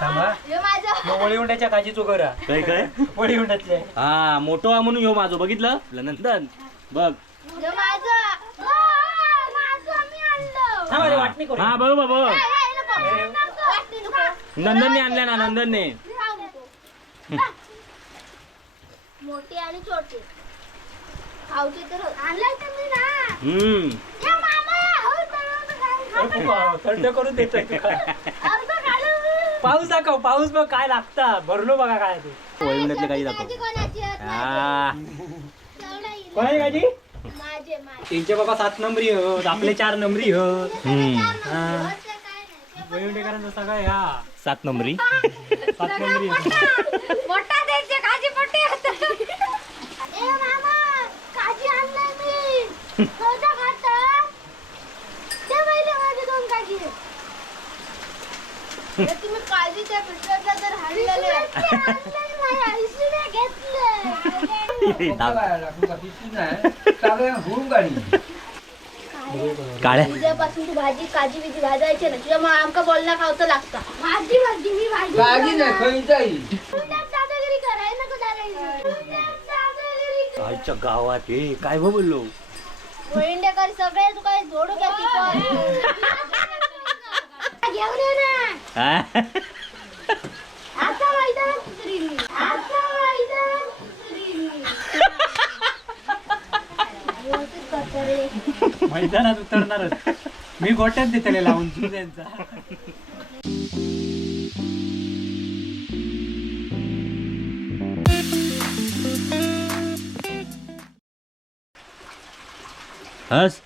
थांबा. वळी उंड्याच्या काजी चुकरा काय काय? वळी उंड्यातले हा मोठो हा म्हणून ह्यो माझो. बघितलं? नंदन बघ. हे माझं. आ, माझं मी आणलं. थांबा रे, वाटणी करू. हा बघ नको. नंदनने आणल्या ना नंदनने. मोठी आणि छोटी. तर आणलाय तुम्ही ना. हम्म. या मामा हो, करून घालून. पाऊस दाखव पाऊस बघ काय लागता भरलो बघा काय ते. वळवण्यातले काही काळजी दाखव. कोणाची? हा. माझे? त्यांचे बाबा सात नंबरी हत आपले चार नंबरी हत हा. उंडेकरांचं सगळं ह्या सात नंबरी. सात नंबरी. मोठा. द्यायचे काजी मोठे ए मामा काजी आणलाय मी खाता खाता ते पहिले माझे दोन काजी हे तुम्ही काळजी त्या पिशव्यातला तर हाणलेले घेतलं काळ्या उद्यापासून तू भाजी काजी बिजी भाजायची ना. तुझ्यामुळे आमका बोलला खावचं लागतं. भाजी भाजी मी भाजी नाही जाई. कालच्या गावात हे काय बघ बोललो? सगळे तू काय जोडू घ्या घेऊन ये ना हा? आता मैदानात उतरील आता मैदानात उतरील व्यवस्थित करतो रे. मैदानात उतरणारच. मी गोट्यात देतले लावून त्यांचा हस.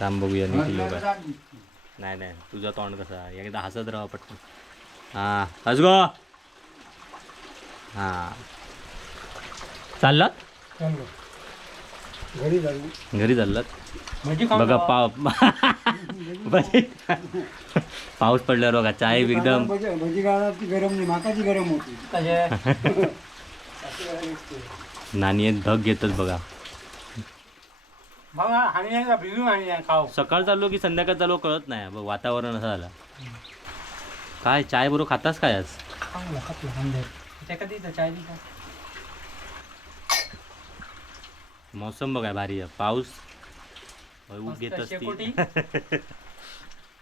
थांब बघूया निखिल लोक नाही नाही तुझा तोंड कसा? एकदा हसत राहा पटकन. हा हस गो. हा. चाललात घरी जाऊ. घरी चाललात? म्हणजे खाऊन बघा जावा. पाव बघे. पाऊस पडल्यावर बघा चाय एकदम भजी गाळाची गरम नाही माकाची गरम होती. कशे? नाणी धग घेतच बघा. बघा आणि आहे का भिजून आणि आहे खाऊ. सकाळ चाललो की संध्याकाळ चाललो कळत नाही बघ वातावरण असं झालं. काय चाय बरोबर खातास काय आज? चांगलं खातो कधी चाय दिसा मौसम बघा भारी आहे. पाऊस ऊब घेत. असते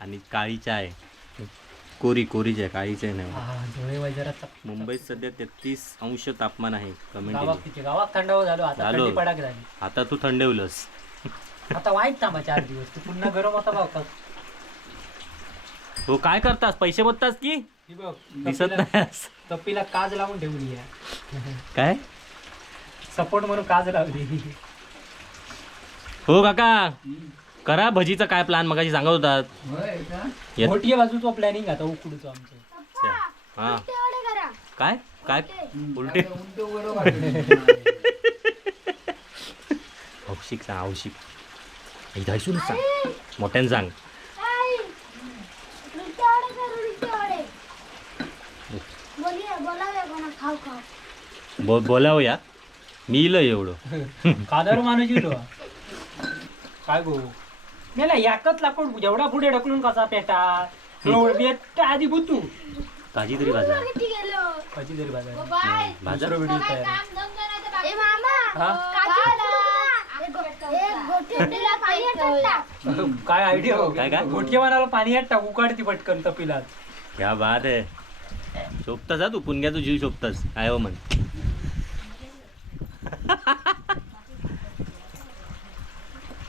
आणि काळी चाय कोरी कोरी चाय काळी चाय नाही मुंबईत सध्या तेहतीस अंश तापमान आहे. कमेंट गावात थंडावा झालो आता तू थंडवलंस. आता वाईट थांबा चार दिवस. तू पुन्हा गरम होता बघ. हो काय करतास? पैसे बघतास की? ही बघ दिसत नाही तपीला काज लावून ठेवली आहे. काय? सपोर्ट म्हणून काज लावली? हो काका. करा भजीचा काय प्लॅन मगाशी सांगत होतात. येत- मोठी बाजूचा प्लॅनिंग आता उकडूचो आमचं. हा. काय? काय? उलटे. औशिक सांग औशिक इथं ऐसून सांग. मोठ्यानं सांग. आई. बोलिये, बोलावे कोणा, खाऊ खाऊ. बो बोलावूया. मी इलं एवढं. कादर माणूस येलो काय गो? गेला याकच लाकूड जेवढा पुढे ढकलून कसा पेटा बेटा आधी बुतू. ताजी तरी गेलो कशी तरी बाजार. दुसरं व्हिडिओ काय तयार हा? काय आयडिया हो? काय, काय? गोठे म्हणाला पाणी यात टाक उकाडती पटकन तपिलात. क्या बात आहे. शोभतास हा तू? पुणग्या तू जीव शोभतास. काय हो म्हण?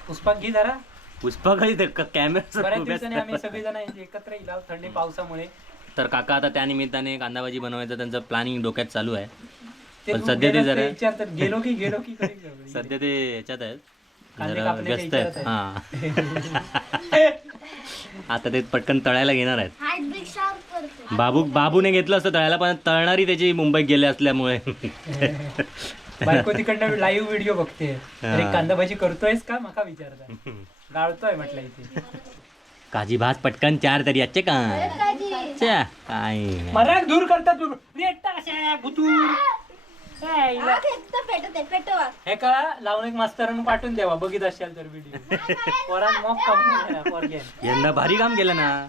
पुष्पाक घे जरा. पुष्पा काही ते बऱ्याच कॅमेरा दिवसांनी आम्ही सगळेजण एकत्र येईल आहोत थंडी पावसामुळे. तर काका आता त्या निमित्ताने कांदाभाजी बनवायचं त्यांचं प्लॅनिंग डोक्यात चालू आहे. पण सध्या ते जरा- विचारतात गेलो की गेलो की कधी गेलो? सध्या ते याच्यात आहेत. कांदे जरा कापण्याच्या व्यस्त आहेत. विचारात हा. आता ते पटकन तळायला घेणार आहेत. हात बिग शार्प करतो. बाबू बाबूने घेतलं असतं तळायला पण तळणारी त्याची मुंबईत गेले असल्यामुळे. बायको तिकडनं लाईव्ह व्हिडिओ बघते. हा. अरे कांदा भाजी करतोयस का? माका विचारता गाळतोय म्हटलं इथे. काजी भात पटकन चार तरी आजचे का. च्या, काय. मराक दूर करतात तू. रेट्टा कशा भुतूर काय हा. हे का? लावून एक मास्तरांना पाठवून द्यावा बघित असाल तर व्हिडिओ पोरान कमी पोरग्यान यंदा भारी काम केलं ना.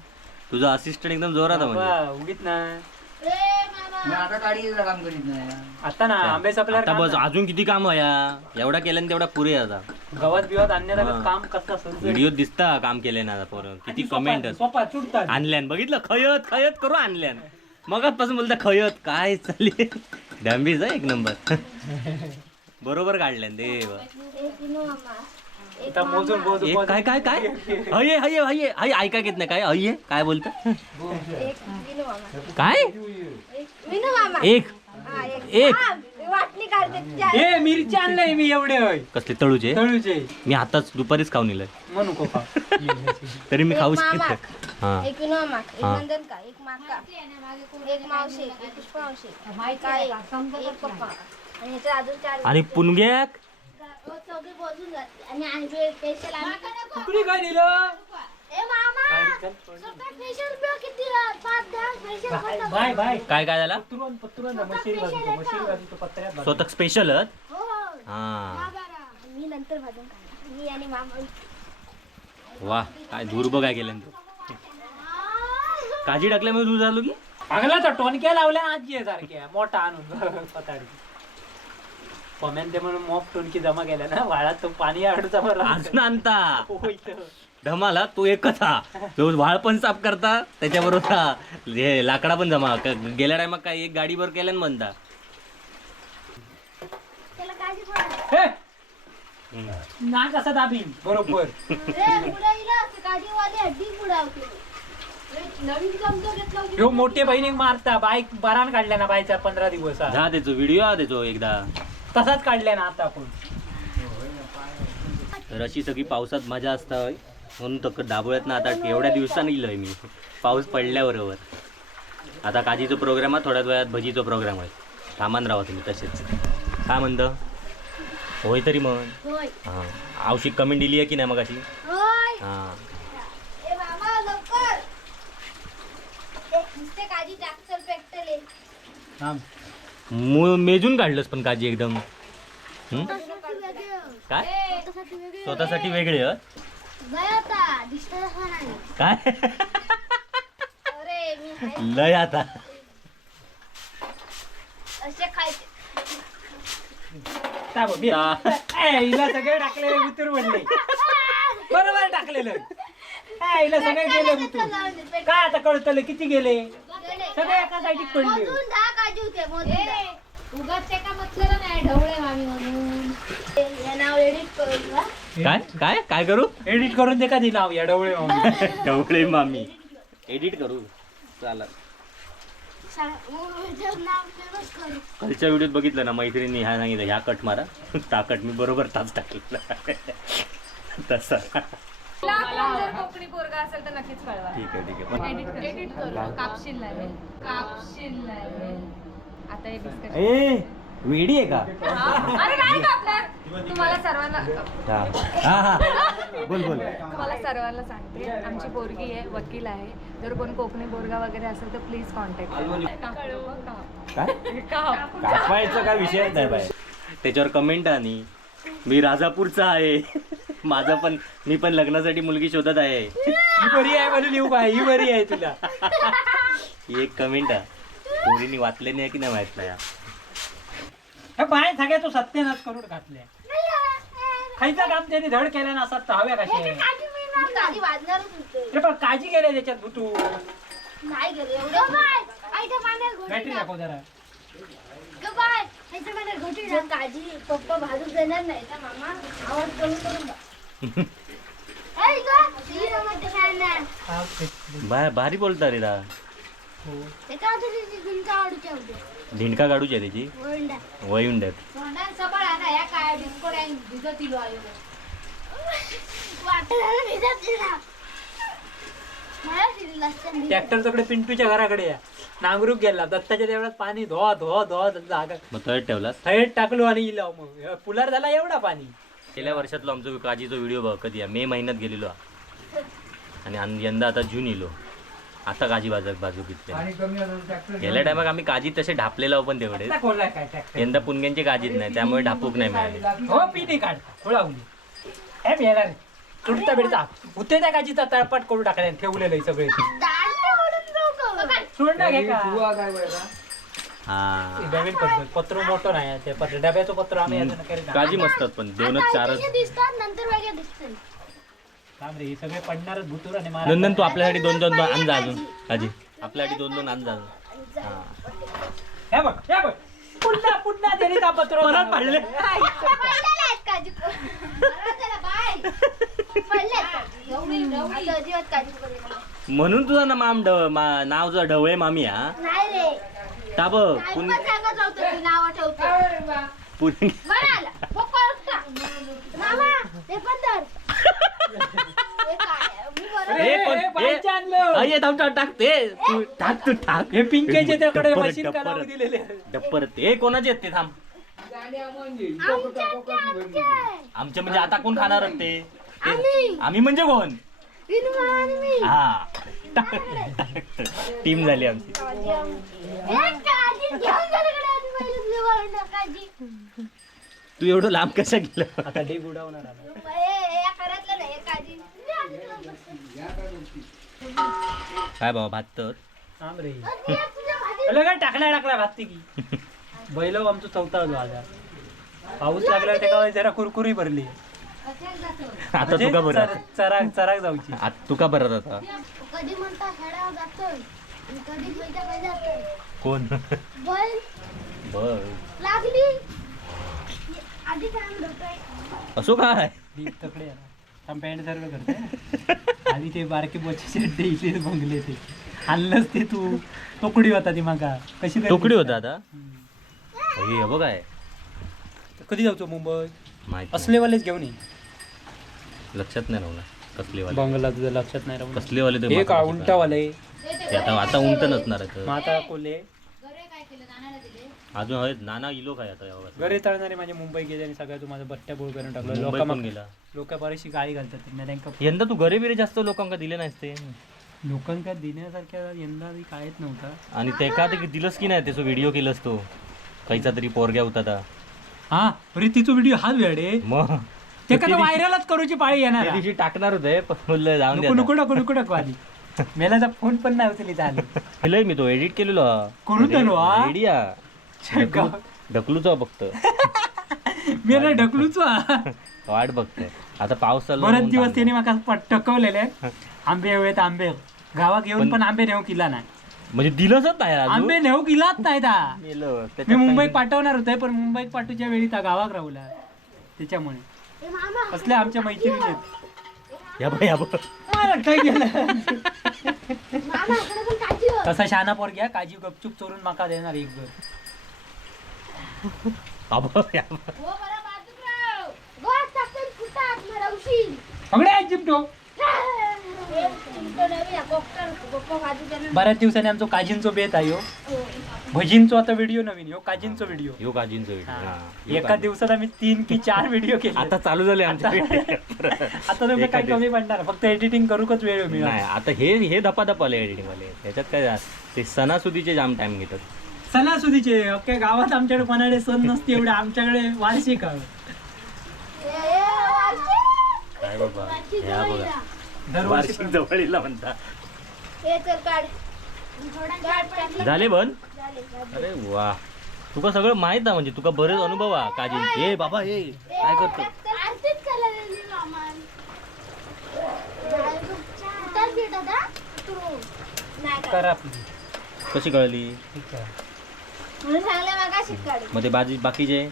तुझा असिस्टंट एकदम जोरात आहे म्हणजे. उगीच ना. मी आता गाडीचं काम करीत नाही आता ना आंबे आता बस. अजून किती काम आहे या एवढा केल्याने तेवढा पुरे आता गवत बिवत आणण्याचं हा. काम कसं व्हिडिओ दिसता काम केले ना आता पोरं किती कमेंट चुटतात आणल्यान बघितलं खयत खयत करू आणल्यान मग पासून बोलता खयत काय चालले डॅम्बीज आहे एक नंबर बरोबर काढल्यान देव एक मोजून काय काय काय? हये हये हये हये ऐका घेत नाही काय? हये काय बोलत? एक विनू मामा. काय? एक विनू मामा. एक. हा, एक. एक. हा, वाटणी काढते त्या- ए मिरची आणलंय मी एवढे होय. कसले तळूचे? तळूचे. मी आताच दुपारीच खाऊन इलंय म्हणू कोपा तरी मी एक मामा. घेत हा. एक विनू मामा. एक हा. नंदन का? एक माका. एक मावशी एक पुष्पा मावशी काय एक पप्पा. आणि ह्याच्यात अजून चार आणि पुनग्याक आणि आणखी स्पेशल कुकडी काय दिलं ए मामा! स्पेशल बिल किती पाच दहा स्पेशल बाय बाय काय काय झाला? मशीन मशीन पत्र्यात. स्वतः स्पेशल हो. हा. मी नंतर भाजून काढणार. मी आणि मामा. वा काय धूर काय केलं तू. काजी टाकल्यामुळे दूध झालो की? चांगला तर टोनक्या लावल्या आजी आहे सारख्या. मोठा आणून पताडी. पम्यान ते म्हणून मॉप टोनकी जमा केल्या ना. वाळात तो पाणी आडू जमा अजून आणता तर. धमाला तो एकच हा. तो वाळ पण साफ करता त्याच्याबरोबर हा. हे लाकडा पण जमा. क- गेल्या टायमात काय एक गाडीवर केल्यान म्हणता. त्याला काळजी पडा. हे! नाक असा दाबीन. बरोबर. रे बुडाईला काळजीवाली हड्डी बुडावते. नवीन चमचा घेतला की ह्यो मोठे बहिणी मारता. बाईक बरान काढल्या ना बायचा पंधरा दिवस. हा. जा त्याचो व्हिडिओ त्याचो एकदा. तसाच काढल्या ना आता आपण. तर अशी सगळी पावसात मजा असता. होय म्हणून तर दाबोळ्यात ना आता एवढ्या दिवसांनी इलोय मी. पाऊस पडल्याबरोबर. आता काजीचो प्रोग्राम आहे थोड्याच वेळात भजीचो प्रोग्राम आहे. थांबान राहा तुम्ही तसेच. काय म्हणतं? होय तरी मग होय. हां. आवशी कमेंट दिली आहे की नाही मग अशी होय. हां. ए मु- मेजून काढलंस पण काजी एकदम. हं? काय? स्वतःसाठी वेगळे हं? आता दिसत नाही. काय? अरे मी हाय. लय आता. असे खायचे. थांब, बी. ए, हिला सगळे टाकलेले उतर म्हणले. बरोबर टाकलेलं. ए, हिला सगळे गेले उतरून काय आता कळतलं किती गेले? सगळे एका साईडीत पडले. मोजून दहा उगाच ते का मतलब नाही ढवळे मामी म्हणून. हे नाव एडिट करून का? काय? काय? काय करू? एडिट करून दे का दिला या डवळे मामी. ढवळे मामी. एडिट करू. चाला सा- मोजून नाव तेवढंच करू. कालच्या व्हिडिओत बघितलं ना मैत्रिणी ह्या सांगितलं ह्या कट मारा. ता कट मी बरोबर ताच टाकलेला तसा. जर कोकणी पोरगा असेल तर नक्कीच कळवा. ठीक आहे ठीक आहे. पण एडिट एडिट करू. कापशील नाही. कापशील नाही. ए वेडी आहे का? अरे नाही तुम्हाला सर्वांना हा. हा हा. बोल बोल. तुम्हाला सर्वांना सांगते आमची पोरगी आहे वकील आहे. जर कोण कोकणी पोरगा वगैरे असेल तर प्लीज कॉन्टॅक्ट काय? कापायचा काय विषयच नाही बाय त्याच्यावर कमेंट आणि मी राजापूरचा आहे. माझं पण मी पण लग्नासाठी मुलगी शोधत आहे. ही बरी आहे म्हणून येऊ काय ही बरी आहे तुला. ही एक कमेंट आहे. पोरीनी वाचले नाही की नाही माहीत नाही हे बाय सगळ्या तू सत्यानाश करून घातल्या खायचं काम त्यांनी धड केल्या ना असतात तर हव्या कशा काजू मिळणार नाही. काजू वाजणारच होते. ते पण काळजी केल्या त्याच्यात भुतू नाही गेलं एवढं बाय आईच्या बॅटरी. दाखव जरा ग बाय आईच्या पाण्यात घोटी टाक. काजी पप्पा भाजून देणार नाही तर मामा आवाज कमी करून टाक. ऐ ग, ती रमत काय नाही. बाय भारी बोलता रे दा होते. धिंडका काढूची आहे त्याची वंडा. वयुंड्यात या काय भिजत इलो आयो भिजत दिला. मला. ट्रॅक्टरकडे पिंटूच्या घराकडे या नांगरूक गेला दत्ताच्या तेवढ्यात पाणी धो धो धो जागा मग तळत ठेवलास थैट टाकलो आणि इलाव मग पुलार झाला एवढा पाणी गेल्या वर्षातलो आमचा काजीचा व्हिडिओ बघ कधी आहे? मे महिन्यात गेलेलो हा. आणि आन- यंदा आता जून इलो आता काजी बाजू बाजू घेतले गेल्या टायमाक आम्ही काजी तसे ढापलेलो पण तेवढे. यंदा पुणग्यांची काजीच नाही त्यामुळे ढापूक नाही मिळाले. हो पिणी काढ. खोळावली येणार तुटता बिडता? होते त्या काजीचा तळपाट करून टाकल्या ठेवलेलं आहे सगळे. नवीन पद्धत. पत्र मोठं नाही आहे. ते पत्र. डब्याचं पत्र आम्ही. काजी मस्त पण दोनच चारच. दिसतात नंतर दिसतात थांब रे हे सगळे पडणारच भुतूर आणि महाराज. नंदन तू आपल्यासाठी दोन दोन दोन आणजा अजून. काजी आपल्यासाठी दोन दोन आणजा अजून हा. हे बघ हे बघ. पुन्हा पुन्हा त्यांनी का पत्र परत पडले. काजू. बाय. अजिबात काजू करू नका. म्हणून तुझं ना माम ढव मा- नाव तुझं ढवळे मामी हा? नाही रे. ताब काय पुन पण सांगत होतो तू नाव ठेवतो पुन बरं आला. मग कळत. का? मामा ते पण धर. हे काय? मी बरोबर- हे कोण- हे बाईचं आणलं. अये थांब थांब, टाक ते तू टाक तू टाक हे पिंकेचे त्याकडे डप्पर, मशीन डप्पर. करावं दिलेले डप्पर ते कोणाचे आहेत ते थांब म्हणजे आमचे. आमचे म्हणजे आता कोण खाणार आहेत ते ते- आम्ही. आम्ही म्हणजे कोण. हा टीम झाली आमची. तू एवढं लांब कशा गेलं आता डे बुडावणार आला हे- हे करायचं नाही, हे काजी. मी आधी तुला बसवतो. काय बाबा भात तर? थांब रे. हे काय टाकला टाकला भात की? बैल आमचं चौथा होतो आज. पाऊस लागला त्या गावात जरा कुरकुरी भरली. आता तुका बरं चर- चराग चराग जाऊची. आता तुका बरं आता? कधी म्हणता खेळावर जातोय? आणि कधी बैठा काय जातोय? कोण? बैल? बर लागली? आधी काय असो काय? तकडे पॅन्ट सर्व करते. आधी ते बारके बोचे शेड्डे इथे बंगले ते. आणलंच ते तू. टोकडी होता ती माका कशी तरी टोकडी होता. आता? हे बघ काय कधी जाऊचो मुंबई? माहिती असलेवालेच घेऊन ये. नाही. लक्षात नाही राहू कसले वाले बंगला तुझं लक्षात नाही राहून कसले वाले ते हे का उलटावाले. काय? ते आता आता उंट नसणार आहे माता कोल्हे अजून आहेत नाना इलो काय आता यावर घरी तळणारे माझे मुंबई गेले आणि सगळं तू माझं बट्ट्या बोळ करून टाकलं. मुंबई लोक पण गेला. लोक बरीचशी गाळी घालतात. त्यांना त्यांना यंदा तू घरी बिरे जास्त लोकांका दिले नाहीस ते. लोकांका देण्यासारख्या यंदा काहीच नव्हता. आणि ते का ते दिलंस की नाही त्याचा व्हिडिओ केलंस तो. काहीचा तरी पोरग्या होता ता. हा अरे तिचा व्हिडिओ हाच वेळ मग ते का व्हायरलच करूची पाळी येणार त्या दिवशी टाकणार होते पण म्हणलं जाऊन नको नको नको नको नको आधी. मेलाचा फोन पण नाही उचली चालू केलंय मी तो एडिट केलेलो. हा. करून दिलो, हा? हा. ढकलू- ढकलूचा फक्त मेला ढकलूच. वाट बघतोय. आता पाऊस चालू बरेच दिवस. त्यांनी माका पट- टकवलेले आंबे हवेत आंबे. गावात येऊन पण- आंबे नेऊ किला नाही. म्हणजे दिलंच नाही. आंबे नेऊ किलाच नाही ता मेलं. मी मुंबईत पाठवणार होते पण मुंबईत पाठवच्या वेळी त्या गावात राहुला. त्याच्यामुळे. ए मामा असल्या आमच्या मैत्रिणी आहेत. या बघ, या. मला काय गेलं. तसा शहाणा पोर घ्या काजी गपचूप चोरून माका देणार एक घर. हा या. हो हे. बऱ्याच दिवसांनी आमचो काजींचो बेत आहे. हो. भजींचो आता व्हिडिओ नवीन ह्यो काजींचो व्हिडिओ यो काजींचं. हा. हा, यो एका. दिवसात आम्ही तीन की चार व्हिडिओ केले आता चालू झाले आमच्या आता तुम्ही काय कमी पडणार फक्त एडिटिंग करूकच वेळ मिळणार नाही आता हे हे धपाधप आले एडिटिंग वाले त्याच्यात काय ते सणासुदीचे जाम टाइम घेतात सणासुदीचे अख्ख्या गावात आमच्याकडे कोणाकडे सण नसते एवढे आमच्याकडे वार्षिक आहे. ए, ए, वार्षिक. काय बाबा वार्षिक या बघा जवळीला. दरवर्षी वार्षिक जवळीला म्हणता हे चल काढ थोडा काढ टाकलं. झाले झाले. अरे वा तुका सगळं माहीत आहे म्हणजे तुका बरेच अनुभव हा काजी ए बाबा ए काय करतो. करा आपली कशी कळली ठीक आहे म्हणून सांगले. मग ते बाजी बाकीचे हे.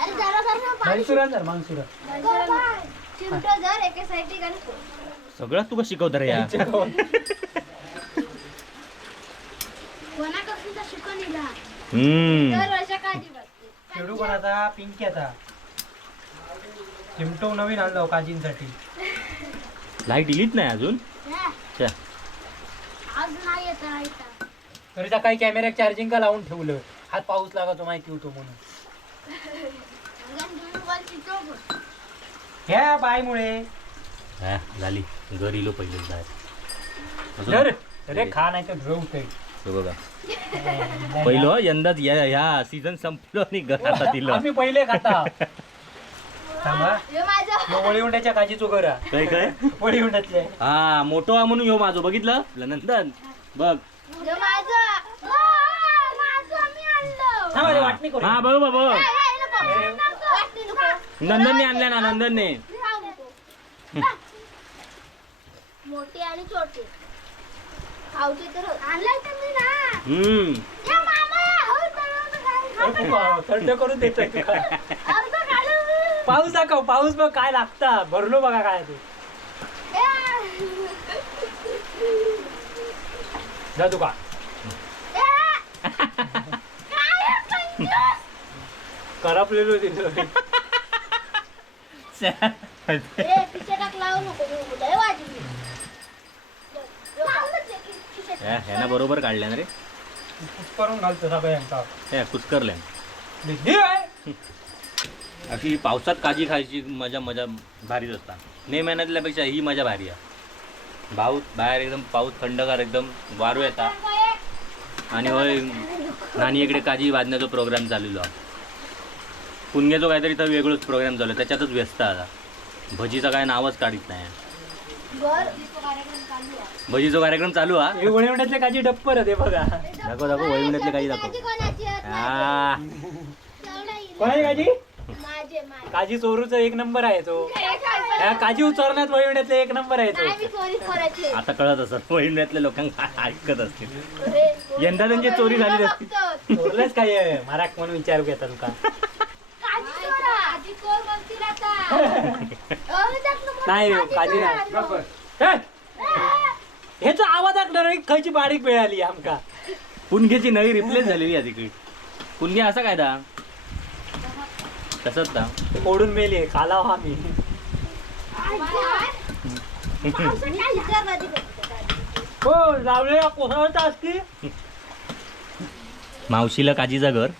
अरे जरा जरा ना पाणी मानसुरा जर मानसुरा कर बाय. चिमटं धर एका साईडने घाल. सगळंच तुका शिकवतं रे या कोणाकडून तर शिकवणीला. हम्म दर वर्षा काळजी बघते. खेळू कोणाचा पिंकी आता चिमटो नवीन आणलो काजींसाठी लाइट इलीच नाही अजून हा, च्या. आज नाही येत राहायचा. तरी सकाळी कॅमेऱ्यात चार्जिंग का लावून ठेवलं? हात पाऊस लागायचो माहिती होतो म्हणून. ह्या बायमुळे हा, झाली. घर इलो पहिले बाहेर अजून? डर अरे खा नाही तर रवतय हे बघा. पहिलं यंदाच या ह्या सीझन संपलो आणि घर आता दिलं. आम्ही पहिले खाता. थांबा. हे माझं. मग वळी उंड्याच्या काजीचो घर हा. काय काय? वळी उंड्यातले हा मोठो हा म्हणून ह्यो माझं. बघितलं? नंदन. बघ. हे हो, माझं मी आणलं. थांबा रे, वाटणी करू. हा बघ बघ ए, ए, नको. वाटणी नको. नंदनने आणल्या ना नंदनने. राहू नको. मोठे आणि छोटे. खाऊचे तर आणलाय तुम्ही ना. हम्म. या मामा हो. थंड करून देतोय. अर्ध. पाऊस दाखव पाऊस बघ काय लागता. भरलो बघा काय ते. या. जा तुका या. काय कंजूस. करपलेलो दिलो ए, खिशात टाक लावू नको मी लय वाजवी. लावलंच आहे की खिशात. ह्या- ह्यानं बरोबर काढल्या ना रे करून घालतो सगळ्यांचा हे. अशी पावसात काजी खायची मजा मजा भारीच असता मे महिन्यातल्यापेक्षा ही मजा भारी आहे पाऊस बाहेर एकदम पाऊस थंडगार एकदम वारू येतात आणि होय नानी इकडे काजी वाजण्याचा प्रोग्राम चाललेलो पुणग्याचं काहीतरी तर वेगळंच प्रोग्राम चालू आहे. त्याच्यातच व्यस्त आहे आता. भजीचं काय नावच काढीत नाही. चालू आहे. भजीचा कार्यक्रम चालू हा हे वळी उंड्यातले काजी डप्पर ते बघा. दाखव दाखव वळीमण्यातले काही दाखव. आहे? हा. कोणाची काजी? माझे. काजी चोरूचा एक नंबर आहे तो. ह्या काजी उचोरण्यात वळी उंड्यातले एक नंबर आहे नाही मी तो चोरी करायची. आता कळत असत वळीमण्यातल्या लोकांना ऐकत असतील. अरे, यंदा त्यांची चोरी झाली असती. बघतो. चोरलेच काय आहे? मराठ म्हणून विचारू घेता तुका? काजी चोरा. काजी चोर म्हणतील आता. अरे, त्यातनं मोठं नाही नाही. हे, ए, ह्याचा आवाज ऐकणार नाही खयची बारीक मिळाली आमका. पुणग्याची नळी रिप्लेस झालेली आहे तिकडे. पुणग्या असा काय तसंच दा ओढून मेली काला हा मी विचारलं तिथे? हो लावलेला कोसळता असती मावशीला काजीचा घर.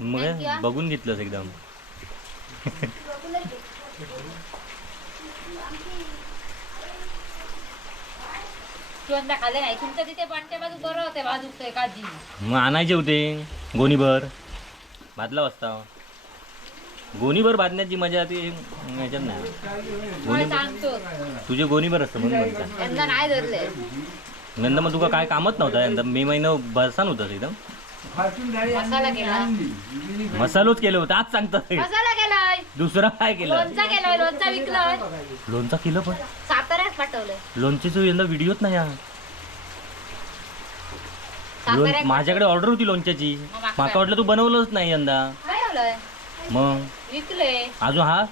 मग बघून घेतलंस एकदम. खाल्ले नाही तुमच्या तिथे बाजू बरं होते बाजूचं काजी. मग आणायचे होते गोणीभर. भाजला वाजता. गोणीभर बांधण्याची मजा ती ह्याच्यात नाही. सांगतो. तुझे गोणीभर असतं म्हणून म्हणतात नाही धरले. नंतर मग तुका काय कामच नव्हता? यंदा मे महिना बरसान होता एकदम? मसाला केला. मसालोच केलं होतं. आज सांगतात मसाला केलाय. दुसरा काय केलं? लोणचा केलाय लोणचा विकलाय. लोणचा केलं पण. साताऱ्यात पाठवलंय. लोणचेचं यंदा व्हिडिओच नाही हा. लोण माझ्याकडे ऑर्डर होती लोणच्याची. माका वाटलं तू बनवलंच नाही यंदा. मग? अजून हा?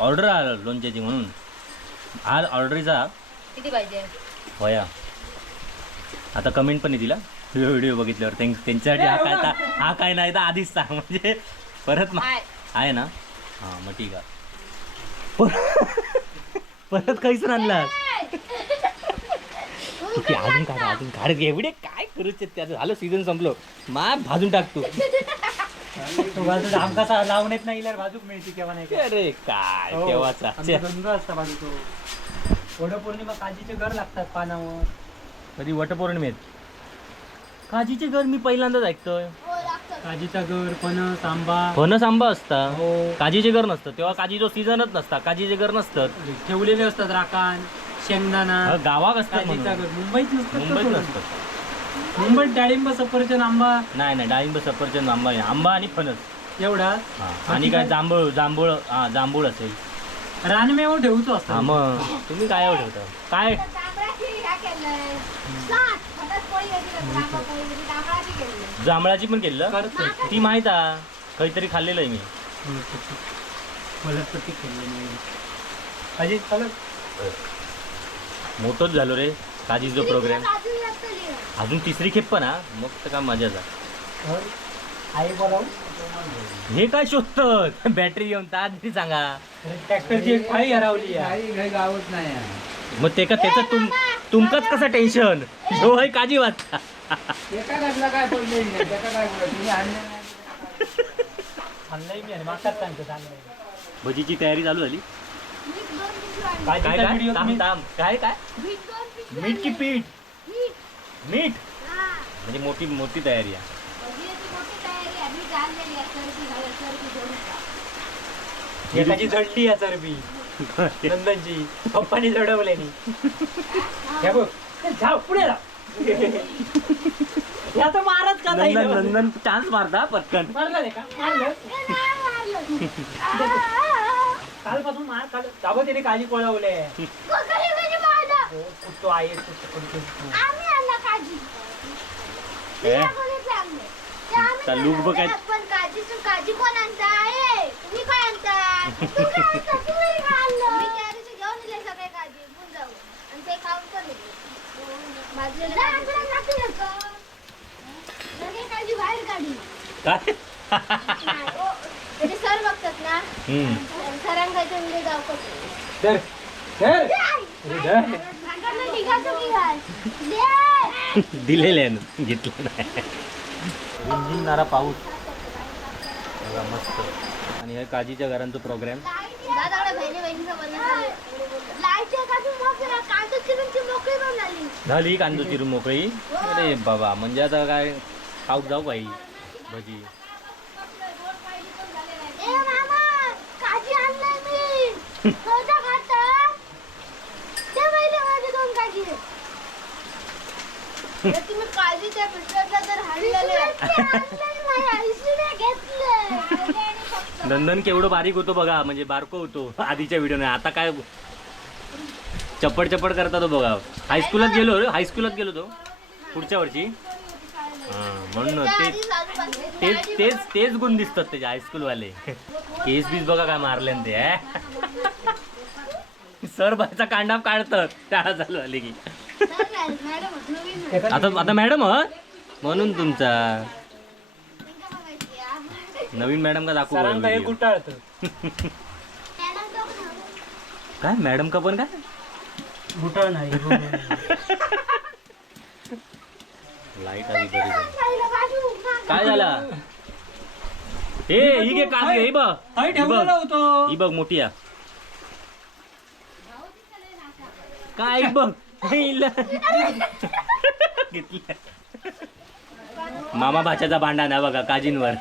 ऑर्डर आला लोणच्याची म्हणून. हा ऑर्डरीचा किती पाहिजे? वया. आता कमेंट पण येतील हा. व्हिडिओ बघितल्यावर. त्यां- त्यांच्यासाठी हा काय ता- हा काय नाही तर आधीच सांग. म्हणजे परत मा-. आहे ना? हां मग ठीक आहे. पर- परत काहीच आणला अजून काढ अजून काढ. एवढे काय करू त्याचं झालं सीझन संपलो. मा भाजून टाकतो तो. बाजू आमका सा- लावून येत नाही इल्यावर बाजूक मिळते केव्हा नाही का? अरे काय हो, धंदा असता बाजू तो वडपौर्णिमा काजीचे घर लागतात पानावर. कधी वटपौर्णिमेत? काजीचे घर मी पहिल्यांदाच ऐकतोय. हो, लागतं. काजीचा घर फणस आंबा फणस आंबा असता? हो. काजीचे घर नसतं. तेव्हा काजीचो सीझनच नसता काजीचे घर नसतं. ठेवलेले असतात राखान शेंगदाणा गावात असतात काजीचा म्हणून. मुंबईत नसतात मुंबईत. नसतं मुंबईत डाळिंब सफरचंद आंबा? नाही नाही डाळिंब सफरचंद आंबा आहे. आंबा आणि फणस. एवढा? हा. आणि काय जांभूळ जांभूळ हा जांभूळ असेल. रानमेव ठेवतो हा असतो मग. तुम्ही काय ठेवता? काय. जांभळाची पण केलं करतो. ती माहीत आहे. काहीतरी खाल्लेलं आहे मी. मला पती केलं नाही. अजय चालत मोठंच झालो रे. काजीचा प्रोग्राम अजून तिसरी खेप पण हा. मग तर आहे आई बोलाव? हे काय शोधत बॅटरी घेऊन तरी सांगा. ट्रॅक्टरची एक फाळी हरवली गावत नाही. मग ते का त्याचं तुम तुमकंच कसं टेन्शन जो आहे काजी वाचता भजीची तयारी चालू झाली? दोन पिशव्या आणली. काय काजीचा काय? व्हिडिओ थांब तुम्ही थांब. काय काय? मीठ की. पीठ? मीठ. हा. म्हणजे मोठी मोठी तयारी आहे. एकाची जडली या चरबी नंदनची. पप्पानी जडवले हे. बघ पुढे जा. याचा मारच का नाही? नंदन चान्स मारता पटकन. मारलं का? मारलं कालपासून मार काल दाबो त्याने काळजी मारलं. हो, कुठतो आहे कुठतो कुठतो आम्ही आणला काजी ए, तिला कोणीच आणलं. ते आम्ही चा लूक बघ काय. आणलं. पण काजीचं काजी कोण आणता ए, तुम्ही काय आणता तू काय आणता? तू घरी काय आणलं? मी त्या दिवशी घेऊन दिले सगळे काजी घेऊन जाऊ आणि ते खाऊन पण दिले भाजलेलं. सगळे बाहेर काढली काय नाही, ओ, त्याचे सर बघतात ना. हम्म. सरांकायचं म्हणजे जाऊ भांडणं निघायचं की काय? दे. दिलेले आहे घेतलं नाही. रिमझिमणारा पाऊस. बघा मस्त. आणि हे काजीच्या घरांचा प्रोग्राम दादाकडे बहिणी बहिणीचं बोलणं चालू आहे. लाईटच्या एखादी मोकळी आहे, कांदा चिरूनची मोकळी पण झाली. झाली कांदो चिरून मोकळी. अरे बाबा म्हणजे आता काय खाऊक जाऊ बाई. भजी ए मामा, काजी आणलंय मी. खाता खाता. ते पहिले माझे दोन काजी आहेत. हे तुम्ही नंदन केवढं बारीक होतो बघा म्हणजे बारको होतो. आधीच्या व्हिडिओने आता काय चप्पड चप्पड करता तो बघा. हायस्कूलात गेलो रे हायस्कूलात गेलो तो. पुढच्या वर्षी. म्हणून ते तेच तेच तेच गुण दिसतात त्याचे हायस्कूलवाले केस बीस बघा काय मारले ते? सर बायचा कांडाप काढतात शाळा चालू आली की. आता आता मॅडम म्हणून तुमचा. नवीन मॅडम का दाखवू काय मॅडम का पण काय? लाइट आली बरी. झाली. काय झाला? हे ही घे काच घे ही बघ. काही ही ठेवलेलं बघ होतो. ही बघ मोठी. काय बघ. घेतलं मामा भाच्याचा भांडा ना बघा काजींवर.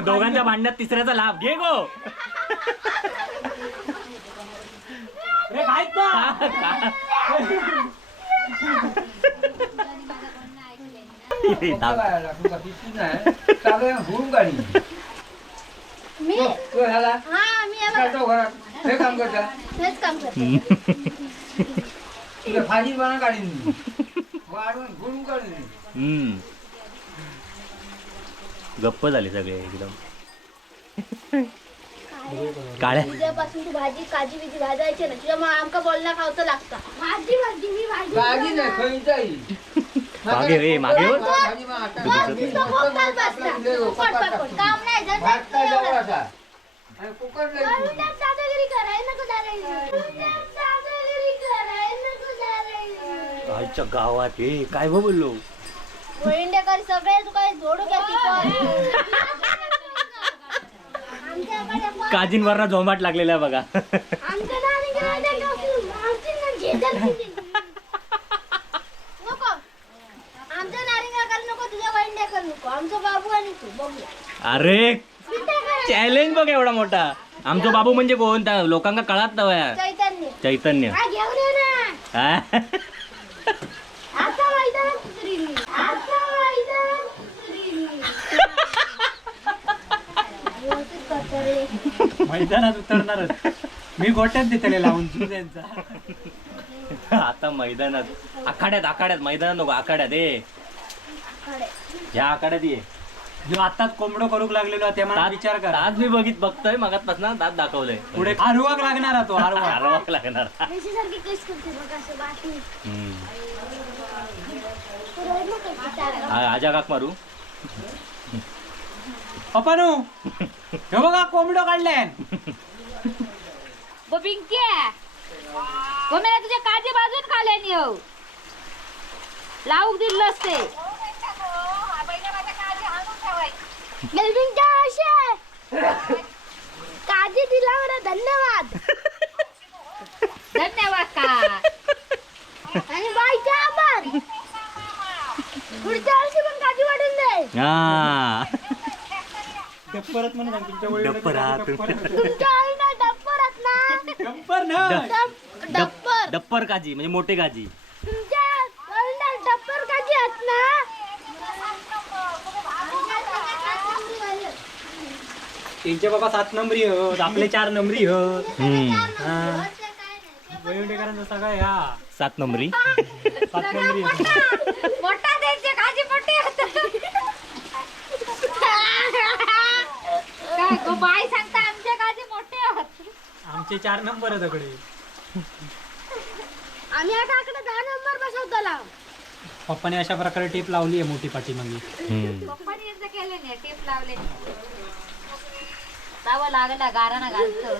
दोघांच्या भांड्यात तिसऱ्याचा लाभ. घे गो. रे खायत ना कुठं काय आला? तुला किती नाही. चालू आहे, हुडून काढी. मी तो- तो ह्याला हा मी घरात काम करता हेच काम करते तुला भाजी बना काढीन. वाढून गप्प झाले सगळे एकदम. काळ्या उद्यापासून तू भाजी काजी बिजी भाजायची ना तुझ्यामुळे आमका बोलला खावचं लागतं? भाजी भाजी मी भाजी भाजी नाही खैचाई मागे ए, मागे हो. भाजी मग आता- बस, नुसतं भोकाल बसला. पट, पट, पट. काम नाही जर भात काय एवढं. जवळ असा. आणि कुकर लई अरे, उद्या दादागिरी कराय नको दादागिरी. उद्या दादागिरी कराय नको दादागिरी. आजच्या गावात हे काय बोललो? वळिंडेकर सगळे तू काय जोडू घ्या तिथं. आमच्याकडे पण- काजींवर झोमाट लागलेला आहे बघा. अरे. चॅलेंज बघ एवढा मोठा. आमचा बाबू म्हणजे कोण? त्या लोकांना कळत नव्या चैतन्य चैतन्य हा घेऊन ये ना हा? आता मैदानात उतरील आता मैदानात उतरील व्यवस्थित करतो रे. मैदानात उतरणारच. मी गोट्यात देतले लावून त्यांचा आता मैदानात. आखाड्यात आखाड्यात. मैदानात नको आखाड्यात ए. कडे. ह्या आखाड्यात ये. जो आताच कोंबडो करूक लागलेलो त्या मला विचार करा. तात मी बघित बघतोय मगातपासून दात दाखवलंय. पुढे आरुवाक लागणार तो आरुवाक आरवाक लागणार. तू आजा काक मारू. पप्पानू हे बघा कोंबडो काढले वो पिंक्या वो मी तुझ्या काजी बाजून खाल्यानी हो लावूक दिलं असते. मेलविनच्या आशे. काळजी दिल्यावर धन्यवाद. धन्यवाद का? आणि बाईचा आभार. पुढच्या वर्षी पण काळजी वाढून दे. हा. डप्परच म्हणून सांग तुमच्या वडील डप्पर हा, तुमच्या आईला डप्पर आहेत ना. डप्पर ना. डप- डप्पर. डप्पर काजी म्हणजे मोठे काजी. तुमच्या आईला डप्पर काची आहेत ना. त्यांचे बाबा सात नंबरी हत आपले चार नंबरी हत. हम्म. हा. वयोंडेकरांचा सगळा ह्या सात नंबरी. सात नंबरी हत. मोठा द्यायचे काजी मोठे गो बाई सांगता आमचे काजी मोठे आहात. आमचे चार नंबर आहे आम्ही आता आकडे दहा नंबर बसवतो पप्पाने अशा प्रकारे टेप लावली आहे मोठी पाठीमागे. पप्पानी यांचं केलं नाही टेप लावले लागला घालतो.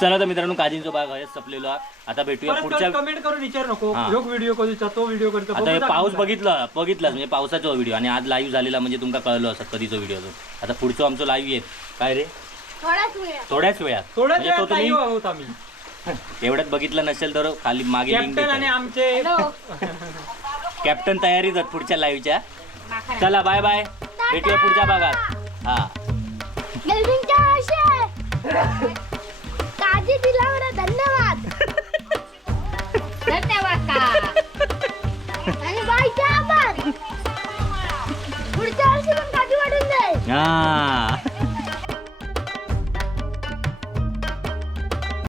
चला तर मित्रांनो काजींचा भाग आहे संपलेलो. आता भेटूया पुढच्या परत कमेंट करून विचार नको. हा. योग व्हिडिओ करूचा तो व्हिडिओ करतो आता हे बघू पाऊस दाखवू बघितला बघितलाच म्हणजे पावसाचा व्हिडिओ आणि आज लाईव्ह झालेला म्हणजे तुमका कळलं असत कधीचा व्हिडिओ आता पुढचं आमचं लाईव्ह येत काय रे? थोडाच वेळ थोड्याच वेळात. थोड्याच म्हणजे तो वेळात तुम्ही आहोत आम्ही. एवढ्यात बघितलं नसेल तर खाली मागे लिंक कॅप्टन आणि आमचे कॅप्टन तयारीच आहेत पुढच्या लाईव्हच्या चला बाय बाय भेटूया पुढच्या भागात. हा. मेलविनच्या आशे. काळजी दिल्यावर धन्यवाद. धन्यवाद का? आणि बाईच्या आभार. पुढच्या वर्षी पण काळजी वाढून जाईल. हा.